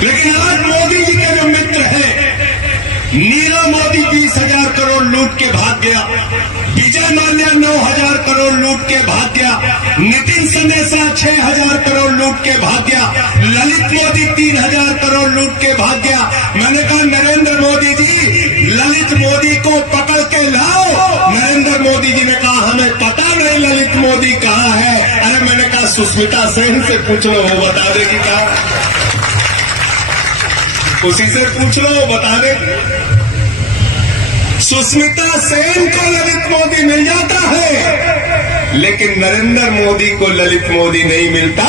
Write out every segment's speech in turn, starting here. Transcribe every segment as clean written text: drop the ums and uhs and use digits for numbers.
लेकिन आज मोदी जी के जो मित्र हैं, नीरव मोदी 20,000 करोड़ लूट के भाग गया, विजय माल्या 9,000 करोड़ लूट के भाग गया, नितिन सनेसा 6,000 करोड़ लूट के भाग गया, ललित मोदी 3,000 करोड़ लूट के भाग गया। मैंने कहा नरेंद्र मोदी जी, ललित मोदी को पकड़ के लाओ। नरेंद्र मोदी जी ने कहा हमें पता नहीं ललित मोदी कहाँ है। अरे मैंने कहा सुष्मिता सेन से पूछ लो, वो बता देगी क्या, उसी से पूछ लो, वो बता दे। सुष्मिता सेन को ललित मोदी मिल जाता है, लेकिन नरेंद्र मोदी को ललित मोदी नहीं मिलता,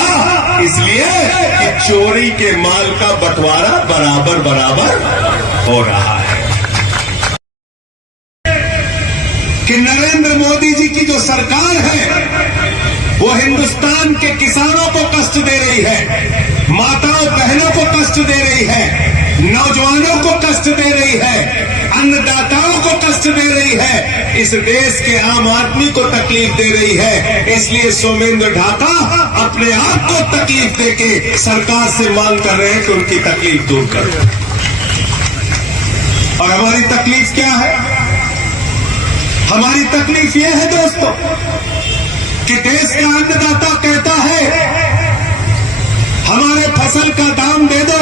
इसलिए कि चोरी के माल का बंटवारा बराबर बराबर हो रहा है। कि नरेंद्र मोदी जी की जो सरकार है वो हिंदुस्तान के किसानों को कष्ट दे रही है, माताओं बहनों को कष्ट दे रही है, नौजवानों को कष्ट दे रही है, अन्नदाताओं को कष्ट दे रही है, इस देश के आम आदमी को तकलीफ दे रही है। इसलिए सोमेंद्र ढाका अपने आप को तकलीफ देके सरकार से मांग कर रहे हैं कि उनकी तकलीफ दूर करो। और हमारी तकलीफ क्या है? हमारी तकलीफ यह है दोस्तों कि देश का अन्नदाता कहता है हमारे फसल का दाम दे दो,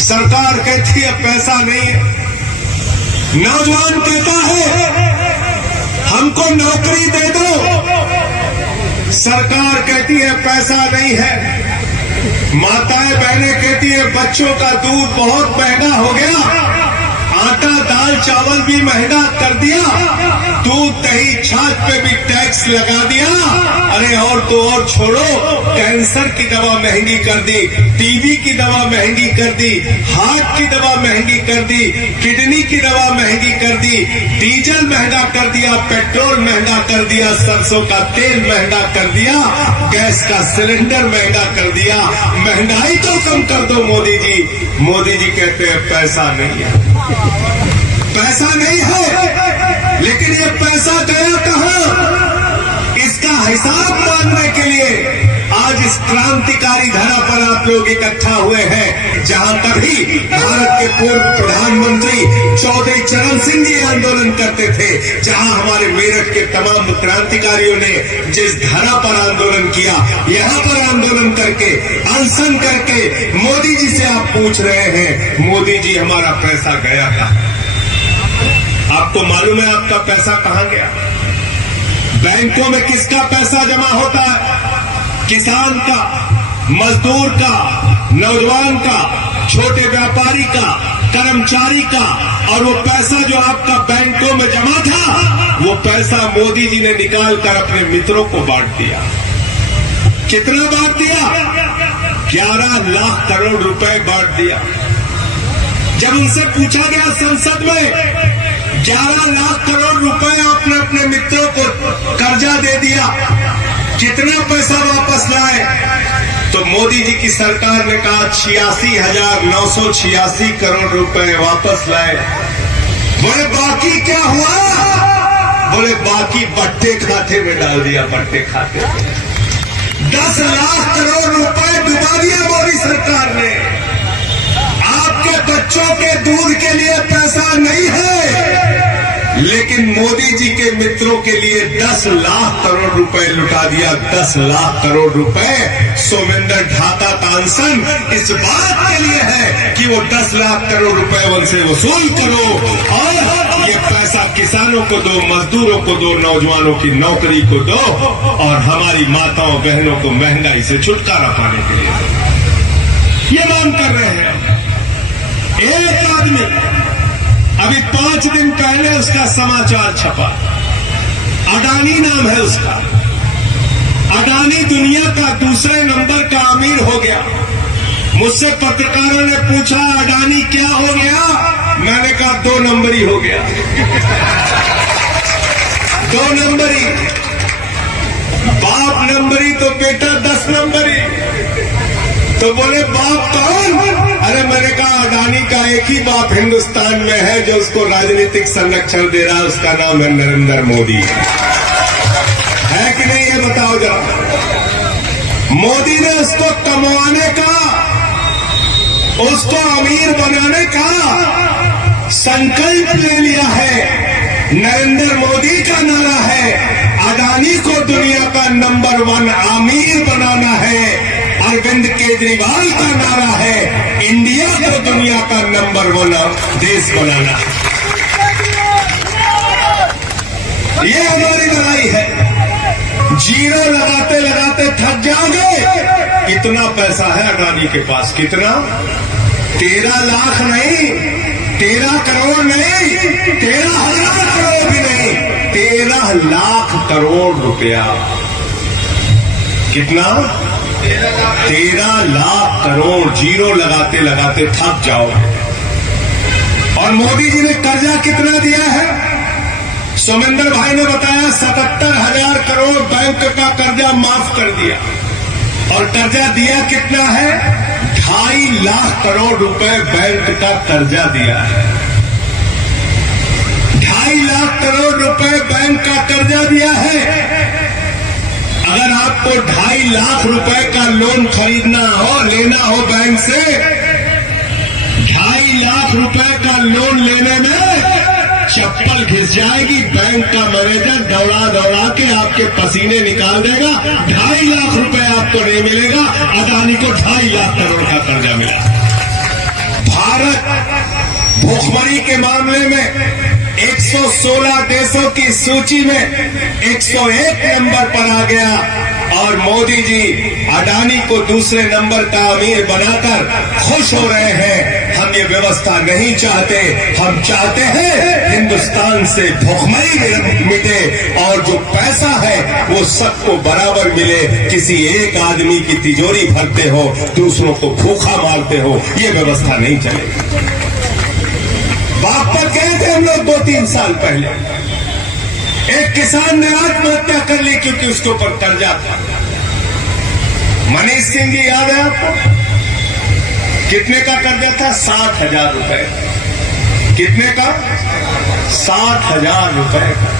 सरकार कहती है पैसा नहीं है। नौजवान कहता है हमको नौकरी दे दो, सरकार कहती है पैसा नहीं है। माताएं बहनें कहती है बच्चों का दूध बहुत महंगा हो गया, आटा दाल चावल भी महंगा कर दिया, दूध दही छाछ पे भी टैक्स लगा दिया। अरे और तो और छोड़ो, कैंसर की दवा महंगी कर दी, टीबी की दवा महंगी कर दी, हार्ट की दवा महंगी कर दी, किडनी की दवा महंगी कर दी, डीजल महंगा कर दिया, पेट्रोल महंगा कर दिया, सरसों का तेल महंगा कर दिया, गैस का सिलेंडर महंगा कर दिया। महंगाई तो कम कर दो मोदी जी। मोदी जी कहते हैं पैसा नहीं है, पैसा नहीं है। लेकिन ये पैसा गया कहां, इसका हिसाब मांगने के लिए आज इस क्रांतिकारी धरा पर आप लोग इकट्ठा हुए हैं, जहां कभी भारत के पूर्व प्रधानमंत्री चौधरी चरण सिंह जी आंदोलन करते थे, जहां हमारे मेरठ के तमाम क्रांतिकारियों ने जिस धरा पर आंदोलन किया, यहां पर आंदोलन करके अनशन करके मोदी जी से आप पूछ रहे हैं मोदी जी हमारा पैसा गया कहां? आपको मालूम है आपका पैसा कहां गया? बैंकों में किसका पैसा जमा होता है? किसान का, मजदूर का, नौजवान का, छोटे व्यापारी का, कर्मचारी का। और वो पैसा जो आपका बैंकों में जमा था, वो पैसा मोदी जी ने निकाल कर अपने मित्रों को बांट दिया। कितना बांट दिया? 11 लाख करोड़ रुपए बांट दिया। जब उनसे पूछा गया संसद में 11 लाख करोड़ रुपए आपने अपने मित्रों को कर्जा दे दिया, कितना पैसा वापस लाए? तो मोदी जी की सरकार ने कहा 86,986 करोड़ रुपए वापस लाए। बोले बाकी क्या हुआ? बोले बाकी बट्टे खाते में डाल दिया, बट्टे खाते में 10 लाख करोड़ रुपए डुबा दिया मोदी सरकार ने। आपके बच्चों के दूध के लिए पैसा नहीं है, लेकिन मोदी जी के मित्रों के लिए 10 लाख करोड़ रुपए लुटा दिया। 10 लाख करोड़ रुपए सोमेंद्र ढाका का अनशन इस बात के लिए है कि वो 10 लाख करोड़ रुपए उनसे वसूल करो और ये पैसा किसानों को दो, मजदूरों को दो, नौजवानों की नौकरी को दो और हमारी माताओं बहनों को महंगाई से छुटकारा पाने के लिए दो। ये मांग कर रहे हैं। एक आदमी अभी 5 दिन पहले उसका समाचार छपा, अडानी नाम है उसका। अडानी दुनिया का दूसरे नंबर का अमीर हो गया। मुझसे पत्रकारों ने पूछा अडानी क्या हो गया? मैंने कहा 2 नंबरी हो गया। 2 नंबरी, बाप नंबरी तो बेटा 10 नंबरी। तो बोले बाप कौन? अरे मैंने कहा अडानी का एक ही बाप हिंदुस्तान में है जो उसको राजनीतिक संरक्षण दे रहा है, उसका नाम है नरेंद्र मोदी। है कि नहीं, ये बताओ जरा। मोदी ने उसको कमाने का उसको अमीर बनाने का संकल्प ले लिया है। नरेंद्र मोदी का नारा है अडानी को दुनिया का नंबर 1 अमीर बनाना है। अरविंद केजरीवाल का नारा है इंडिया को दुनिया का नंबर 1 देश बनाना है। ये हमारी लड़ाई है। जीरो लगाते लगाते थक जाओगे। कितना पैसा है अडानी के पास? कितना? 13 लाख नहीं, 13 करोड़ नहीं, 13,000 करोड़ भी नहीं, 13 लाख करोड़ रुपया। कितना? 13 लाख करोड़। जीरो लगाते लगाते थक जाओगे। और मोदी जी ने कर्जा कितना दिया है? सोमेंद्र भाई ने बताया 77,000 करोड़ बैंक का कर्जा माफ कर दिया। और कर्जा दिया कितना है? 2.5 लाख करोड़ रुपए बैंक का कर्जा दिया है। 2.5 लाख करोड़ रुपए बैंक का कर्जा दिया है। अगर आपको 2.5 लाख रुपए का लोन खरीदना हो, लेना हो बैंक से, 2.5 लाख रुपए का लोन लेने में चप्पल घिस जाएगी। बैंक का मैनेजर दौड़ा दौड़ा के आपके पसीने निकाल देगा। 2.5 लाख रुपए आपको नहीं मिलेगा। अडानी को 2.5 लाख करोड़ का कर्जा मिला। भारत भूखमरी के मामले में 116 देशों की सूची में 101 नंबर पर आ गया। और मोदी जी अडानी को दूसरे नंबर का अमीर बनाकर खुश हो रहे हैं। हम ये व्यवस्था नहीं चाहते। हम चाहते हैं हिंदुस्तान से भूखमरी मिटे और जो पैसा है वो सबको बराबर मिले। किसी एक आदमी की तिजोरी भरते हो, दूसरों को भूखा मारते हो, ये व्यवस्था नहीं चलेगी। बागपत गए थे हम लोग 2-3 साल पहले। एक किसान ने आत्महत्या कर ली क्योंकि उसके ऊपर कर्जा था। मनीष सिंह जी याद है आपको? कितने का कर्जा था? 60,000 रुपए। कितने का? 60,000 रुपए का।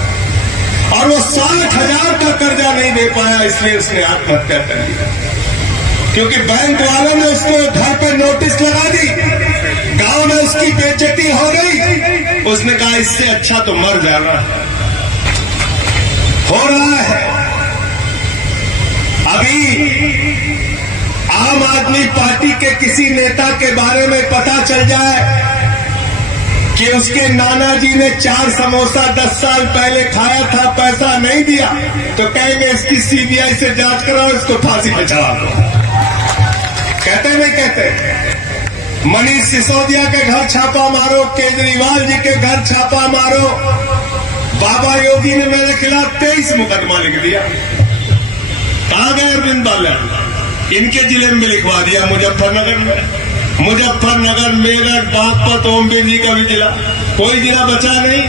और वो 60,000 का कर्जा नहीं दे पाया, इसलिए उसने आत्महत्या कर ली। क्योंकि बैंक वालों ने उसको घर पर नोटिस लगा दी, गांव में उसकी बेइज्जती हो गई। उसने कहा इससे अच्छा तो मर जाना है। हो रहा है। अभी आम आदमी पार्टी के किसी नेता के बारे में पता चल जाए कि उसके नाना जी ने 4 समोसा 10 साल पहले खाया था, पैसा नहीं दिया, तो कहेंगे इसकी सीबीआई से जांच कराओ, इसको फांसी पे चढ़ा दो। कहते नहीं कहते? मनीष सिसोदिया के घर छापा मारो, केजरीवाल जी के घर छापा मारो। बाबा योगी ने मेरे खिलाफ 23 मुकदमा लिख दिया। कहां गए अरविंद बालन? इनके जिले में लिखवा दिया, मुजफ्फरनगर में। मुजफ्फरनगर, मेरठ, बागपत, ओमबीर जी का भी जिला, कोई जिला बचा नहीं।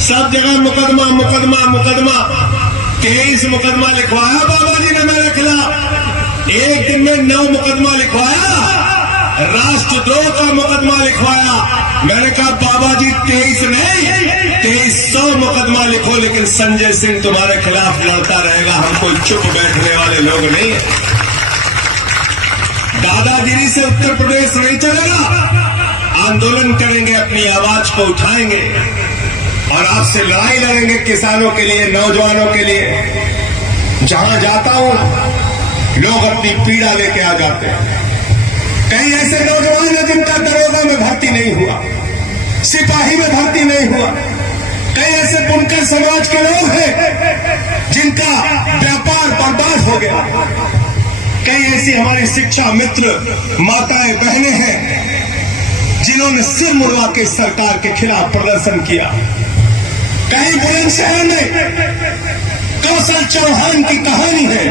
सब जगह मुकदमा मुकदमा मुकदमा। 23 मुकदमा लिखवाया बाबा जी ने मेरे खिलाफ। एक दिन में 9 मुकदमा लिखवाया। राष्ट्रद्रोह का मुकदमा लिखवाया। मैंने कहा बाबा जी 23 नहीं, 2300 मुकदमा लिखो, लेकिन संजय सिंह तुम्हारे खिलाफ लड़ता रहेगा। हम कोई चुप बैठने वाले लोग नहीं है। दादागिरी से उत्तर प्रदेश नहीं चलेगा। आंदोलन करेंगे, अपनी आवाज को उठाएंगे और आपसे लड़ाई लड़ेंगे किसानों के लिए, नौजवानों के लिए। जहां जाता हूं लोग अपनी पीड़ा लेके आ जाते हैं। कई ऐसे नौजवान हैं जिनका दरोगा में भर्ती नहीं हुआ, सिपाही में भर्ती नहीं हुआ। कई ऐसे बुनकर समाज के लोग हैं जिनका व्यापार बर्बाद हो गया। कई ऐसी हमारी शिक्षा मित्र माताएं बहनें हैं जिन्होंने सिर मुड़वा के सरकार के खिलाफ प्रदर्शन किया। कहीं बुलंदशहर में कौशल चौहान की कहानी है,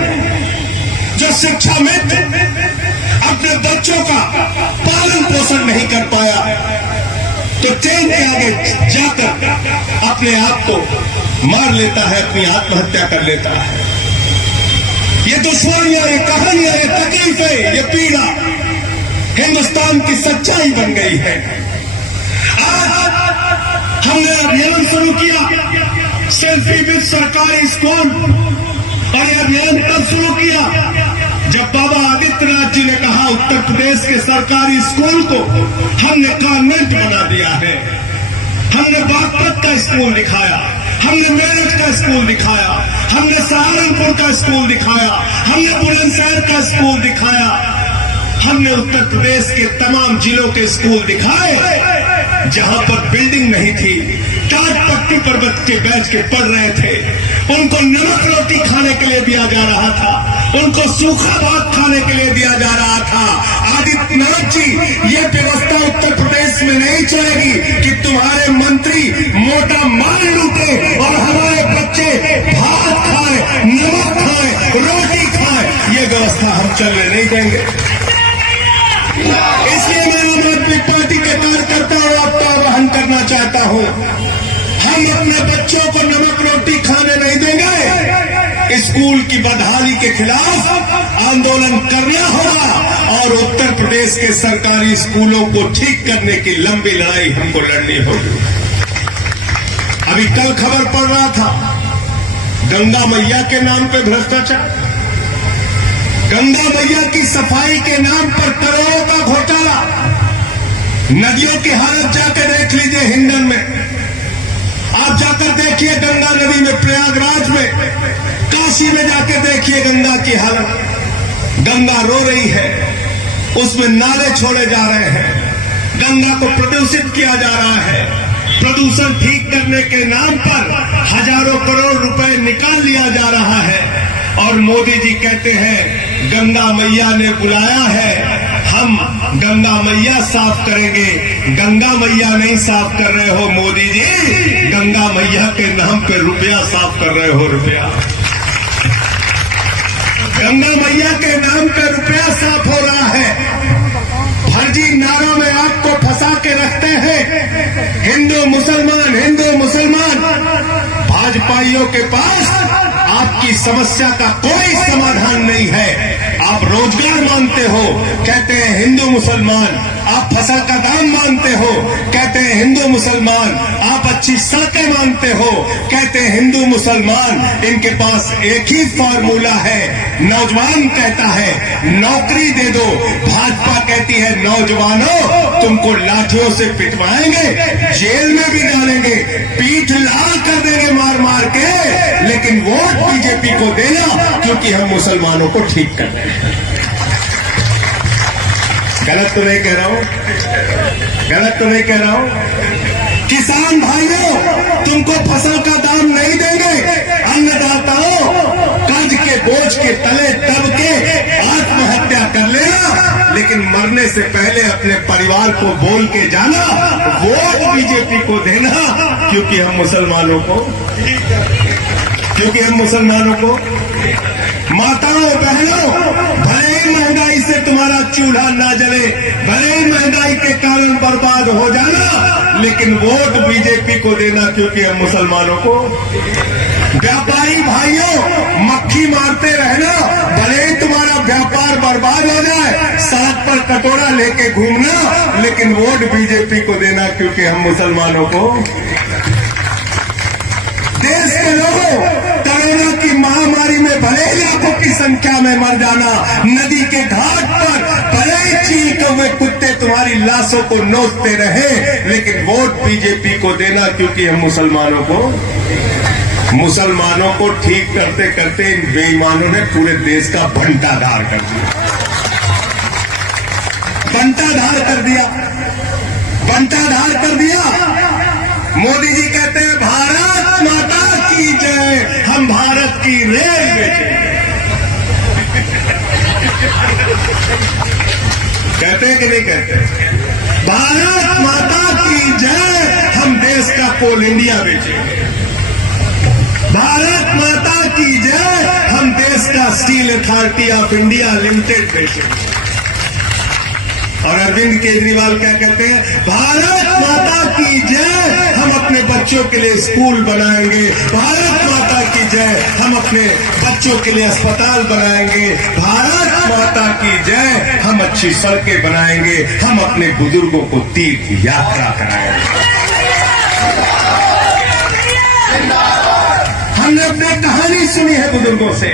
जो शिक्षा मित्र अपने बच्चों का पालन पोषण नहीं कर पाया तो ट्रेन के आगे जाकर अपने आप को मार लेता है, अपनी आत्महत्या कर लेता है। ये दुश्मनियां, ये कहानियां, ये तकलीफें, ये पीड़ा हिंदुस्तान की सच्चाई बन गई है। आज हमने अभियान शुरू किया सेल्फी विद सरकारी स्कूल, और ये अभियान तब शुरू किया जब बाबा आदित्यनाथ जी ने कहा उत्तर प्रदेश के सरकारी स्कूल को हमने कॉन्वेंट बना दिया है, हमने बागपत का स्कूल दिखाया, हमने मेरठ का स्कूल दिखाया, हमने सहारनपुर का स्कूल दिखाया, हमने बुलंदशहर का स्कूल दिखाया, हमने उत्तर प्रदेश के तमाम जिलों के स्कूल दिखाए जहां पर बिल्डिंग नहीं थी, टाट पट्टी पर बच्चे बैठ के पढ़ रहे थे, उनको नमक रोटी खाने के लिए दिया जा रहा था, उनको सूखा भात खाने के लिए दिया जा रहा था। आदित्यनाथ जी, ये व्यवस्था उत्तर प्रदेश में नहीं चलेगी कि तुम्हारे मंत्री मोटा माल लूटे और हमारे बच्चे भात खाए, नमक खाए, रोटी खाए। ये व्यवस्था हम चलने नहीं देंगे। इसलिए मैं आम आदमी पार्टी के कार्यकर्ताओं आपका आह्वान करना चाहता हूं, हम अपने बच्चों को नमक रोटी खाने नहीं देंगे। स्कूल की बदहाली के खिलाफ आंदोलन करना होगा और उत्तर प्रदेश के सरकारी स्कूलों को ठीक करने की लंबी लड़ाई हमको लड़नी होगी। अभी कल खबर पड़ रहा था गंगा मैया के नाम पे भ्रष्टाचार, गंगा मैया की सफाई के नाम पर करोड़ों का घोटाला। नदियों की हालत जाकर देख लीजिए, हिंडन में आप जाकर देखिए, गंगा नदी में, प्रयागराज में, काशी में जाकर देखिए गंगा की हालत। गंगा रो रही है, उसमें नाले छोड़े जा रहे हैं, गंगा को प्रदूषित किया जा रहा है। प्रदूषण ठीक करने के नाम पर हजारों करोड़ रुपए निकाल लिया जा रहा है और मोदी जी कहते हैं गंगा मैया ने बुलाया है, हम गंगा मैया साफ करेंगे। गंगा मैया नहीं साफ कर रहे हो मोदी जी, गंगा मैया के नाम पे रुपया साफ कर रहे हो, रुपया। गंगा मैया के नाम पे रुपया साफ हो रहा है। फर्जी नारों में आपको फंसा के रखते हैं, हिंदू मुसलमान, हिंदू मुसलमान। भाजपाइयों के पास आपकी समस्या का कोई समाधान नहीं है। आप रोजगार मांगते हो, कहते हैं हिंदू मुसलमान। आप फसल का दाम मांगते हो, कहते हैं हिंदू मुसलमान। आप अच्छी सड़कें मांगते हो, कहते हैं हिंदू मुसलमान। इनके पास एक ही फार्मूला है, नौजवान कहता है नौकरी दे दो, भाजपा कहती है नौजवानों तुमको लाठियों से पिटवाएंगे, जेल में भी डालेंगे, पीठ लाल कर देंगे मार मार के, लेकिन वोट बीजेपी को देना क्योंकि हम मुसलमानों को ठीक कर रहे हैं। गलत तो नहीं कह रहा हूं, गलत तो नहीं कह रहा हूं। किसान भाइयों, तुमको फसल का दाम नहीं देंगे। अन्नदाताओं, कर्ज के बोझ के तले दब के आत्महत्या कर लेना, लेकिन मरने से पहले अपने परिवार को बोल के जाना वोट बीजेपी को देना क्योंकि हम मुसलमानों को, क्योंकि हम मुसलमानों को। माताओं बहनों, भले ही महंगाई से तुम्हारा चूल्हा ना जले, भले ही महंगाई के कारण बर्बाद हो जाना, लेकिन वोट बीजेपी को देना क्योंकि हम मुसलमानों को। व्यापारी भाइयों, मक्खी मारते रहना, भले ही तुम्हारा व्यापार बर्बाद हो जाए, सड़क पर कटोरा लेके घूमना, लेकिन वोट बीजेपी को देना क्योंकि हम मुसलमानों को। देश के लोगों, कोरोना की महामारी में भले ही लाखों की संख्या में मर जाना, नदी के घाट पर भले ही चीखते हुए कुत्ते तुम्हारी लाशों को नोचते रहे, लेकिन वोट बीजेपी को देना क्योंकि हम मुसलमानों को। मुसलमानों को ठीक करते करते इन बेईमानों ने पूरे देश का बंटाधार कर दिया, बंटाधार कर दिया, बंटाधार कर दिया। मोदी जी कहते हैं भारत माता की जय, हम भारत की रेल बेचेंगे। कहते हैं कि नहीं कहते? भारत माता की जय, हम देश का कोल इंडिया बेचेंगे। भारत माता की जय, हम देश का steel authority of India limited बेचेंगे। और अरविंद केजरीवाल क्या कहते हैं? भारत माता की जय, हम अपने बच्चों के लिए स्कूल बनाएंगे। भारत माता की जय, हम अपने बच्चों के लिए अस्पताल बनाएंगे। भारत माता की जय, हम अच्छी सड़कें बनाएंगे। हम अपने बुजुर्गों को तीर्थ यात्रा कराएंगे। हमने अपनी कहानी सुनी है बुजुर्गों से।